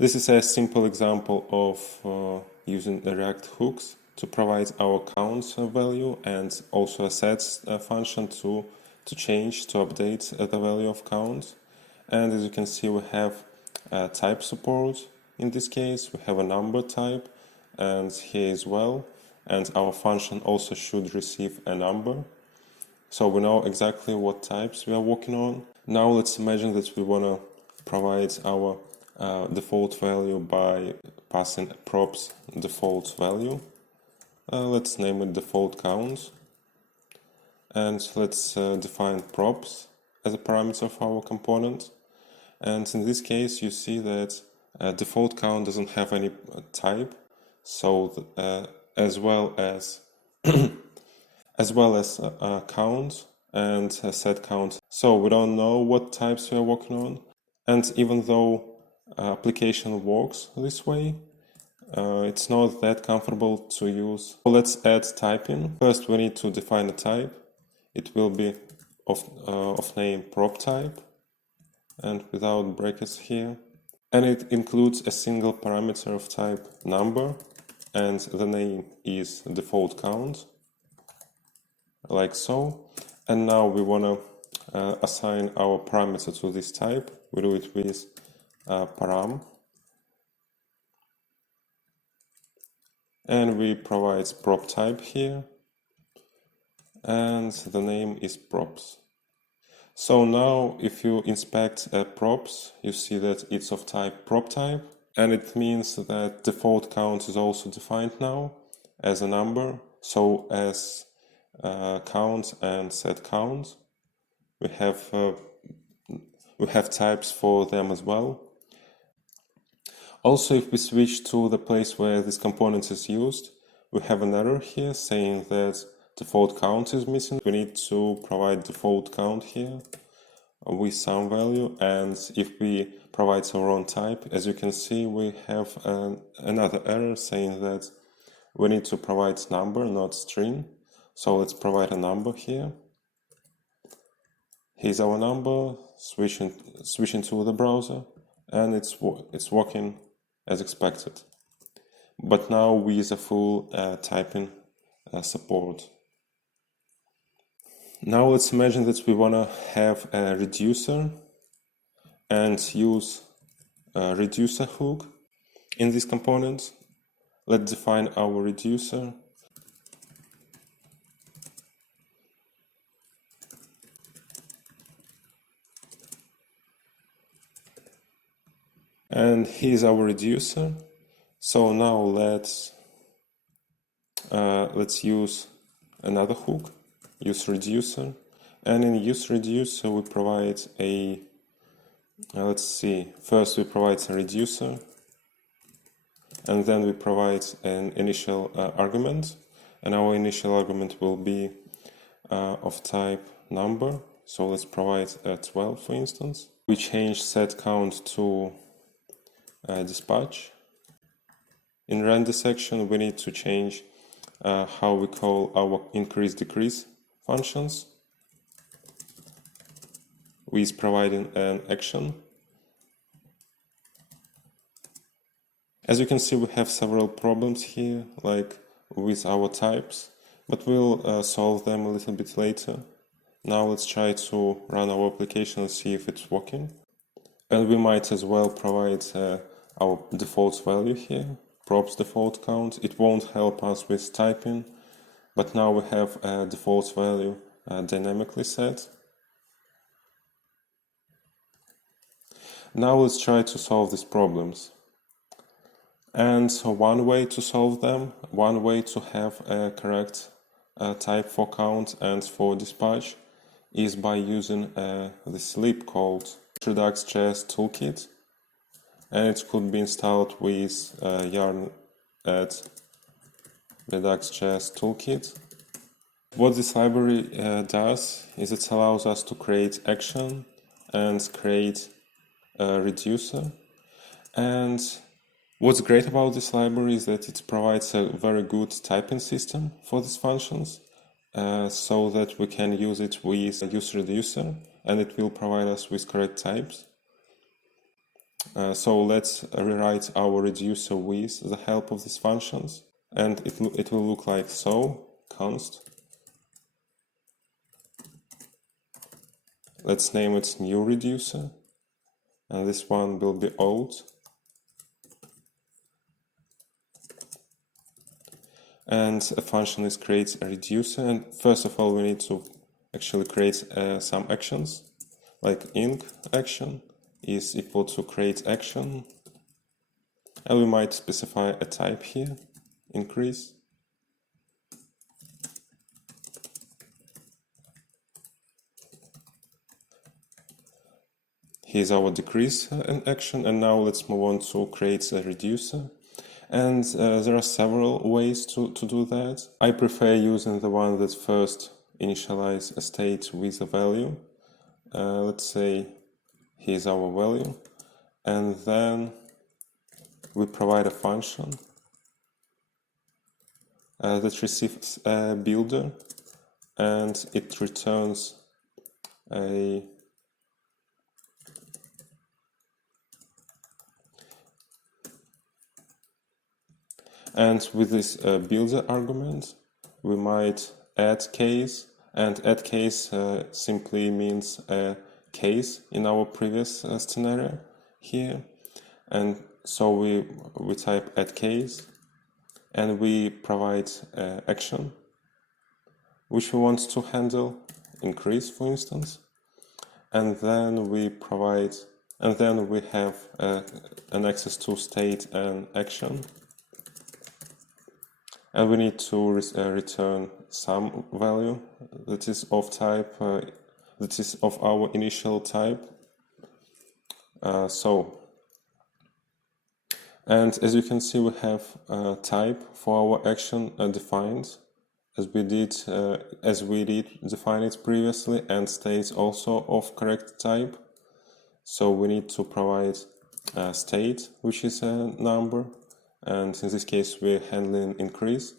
This is a simple example of using the React hooks to provide our count value and also a sets function to change, to update the value of count. And as you can see, we have type support. In this case, we have a number type, and here as well. And our function also should receive a number. So we know exactly what types we are working on. Now let's imagine that we want to provide our default value by passing props default value. Let's name it default count. And let's define props as a parameter of our component. And in this case, you see that default count doesn't have any type. So as well as count and set count. So we don't know what types we are working on. And even though application works this way, it's not that comfortable to use. So let's add typing. First, we need to define a type. It will be of name prop type and without brackets here. And it includes a single parameter of type number, and the name is default count, like so. And now we want to assign our parameter to this type. We do it with param, and we provide prop type here, and the name is props. So now if you inspect props, you see that it's of type prop type, and it means that default count is also defined now as a number. So as count and set count, we have types for them as well. Also, if we switch to the place where this component is used, we have an error here saying that default count is missing. We need to provide default count here with some value, and if we provide our own type, as you can see, we have another error saying that we need to provide number, not string. So let's provide a number here. Here's our number, switching to the browser, and it's working as expected. But now with a full typing support. Now let's imagine that we want to have a reducer and use a reducer hook in this component. Let's define our reducer. And here's our reducer. So now let's use another hook, use reducer, and in use reducer we provide a first we provide a reducer, and then we provide an initial argument, and our initial argument will be of type number. So let's provide 12, for instance. We change set count to dispatch. In render section, we need to change how we call our increase decrease functions with providing an action. As you can see, we have several problems here, like with our types, but we'll solve them a little bit later. Now let's try to run our application and see if it's working. And we might as well provide our default value here, props default count. It won't help us with typing, but now we have a default value dynamically set. Now let's try to solve these problems. And so one way to solve them, one way to have a correct type for count and for dispatch is by using this lib called Redux.js toolkit, and it could be installed with yarn at Redux.js toolkit. What this library does is it allows us to create action and create a reducer. And what's great about this library is that it provides a very good typing system for these functions, so that we can use it with use reducer, and it will provide us with correct types. So let's rewrite our reducer with the help of these functions, and it will look like so. Const. Let's name it new reducer, and this one will be old. And a function is create a reducer, and first of all we need to actually create some actions, like inc action is equal to create action, and we might specify a type here, increase. Here's our decrease in action, and now let's move on to create a reducer. And there are several ways to do that. I prefer using the one that first initialize a state with a value. Let's say here's our value, and then we provide a function that receives a builder, and it returns a and with this builder argument we might add case, and add case simply means a case in our previous scenario here, and so we type add case, and we provide action which we want to handle, increase for instance, and then we provide, and then we have an access to state and action, and we need to return some value that is of type that is of our initial type. And as you can see, we have a type for our action defined as we did define it previously, and state also of correct type. So we need to provide a state which is a number, and in this case we're handling increase,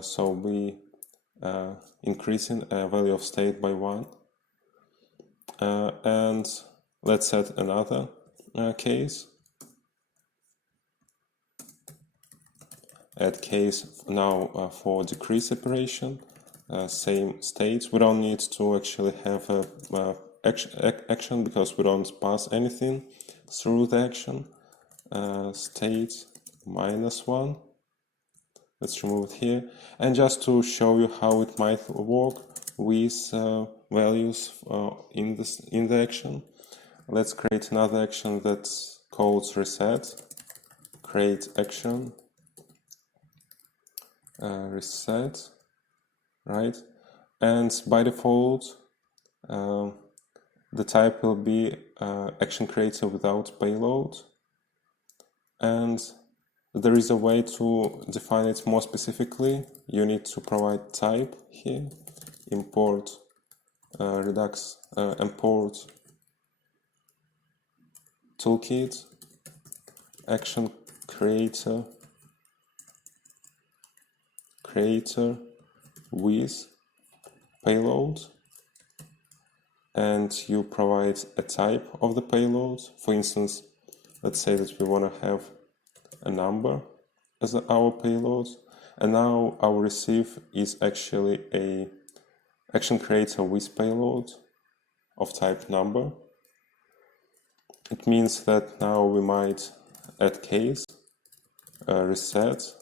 so we increasing a value of state by 1, and let's set another case, add case now for decrease operation, same state. We don't need to actually have a action because we don't pass anything through the action. State -1, let's remove it here, and just to show you how it might work with values in the action, let's create another action that's called reset, create action, reset, right? And by default the type will be action creator without payload, and there is a way to define it more specifically. You need to provide type here, import Redux, import toolkit, action creator with payload, and you provide a type of the payload. For instance, let's say that we want to have a number as our payload, and now our receive is actually a action creator with payload of type number. It means that now we might add case, reset,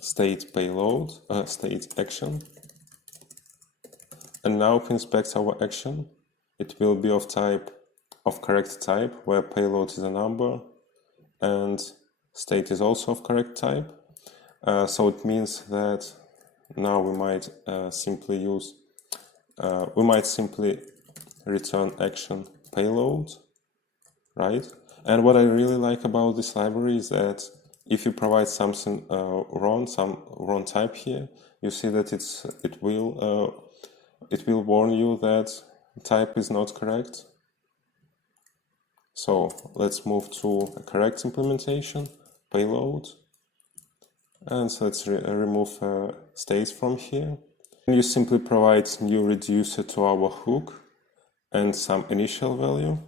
state payload, state action, and now if we inspect our action, it will be of correct type, where payload is a number and state is also of correct type. So it means that now we might simply return action payload, right? And what I really like about this library is that if you provide something some wrong type here, you see that it will warn you that type is not correct. So let's move to a correct implementation, payload, and so let's remove states from here. And you simply provide new reducer to our hook and some initial value,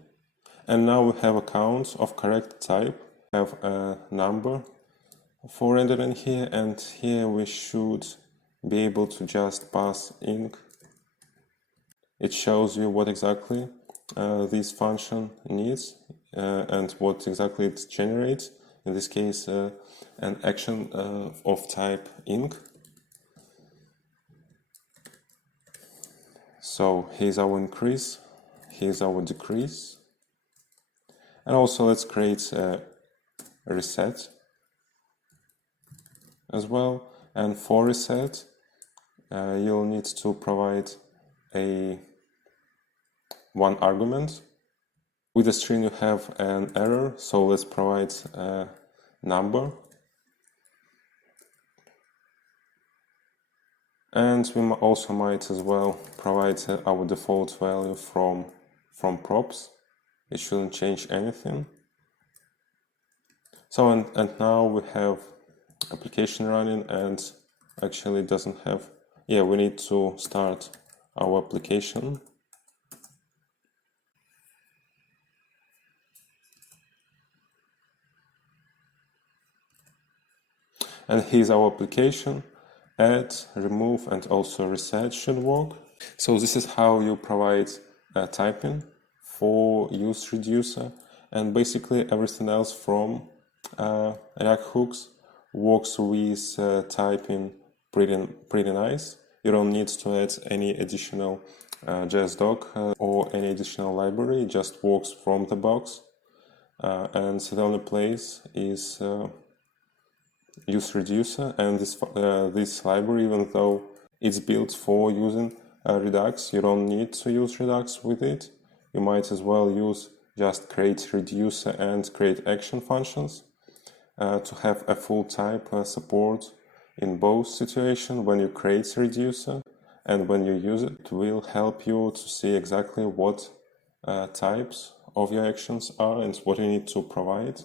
And now we have a count of correct type. We have a number for rendering here, and here we should be able to just pass ink. It shows you what exactly this function needs and what exactly it generates. In this case, an action of type ink. So here's our increase, here's our decrease. And also let's create a reset as well. And for reset, you'll need to provide one argument. With the string you have an error, so let's provide a number. And we also might as well provide our default value from props. It shouldn't change anything. So and now we have application running, and actually it doesn't have, yeah, we need to start our application. And here's our application. Add, remove, and also reset should work. So this is how you provide typing for use reducer, and basically everything else from Reack hooks works with typing pretty nice. You don't need to add any additional JSDoc or any additional library. It just works from the box, and the only place is use reducer. And this library, even though it's built for using Redux, you don't need to use Redux with it. You might as well use just create reducer and create action functions to have a full type support in both situations. When you create reducer and when you use it, it will help you to see exactly what types of your actions are and what you need to provide.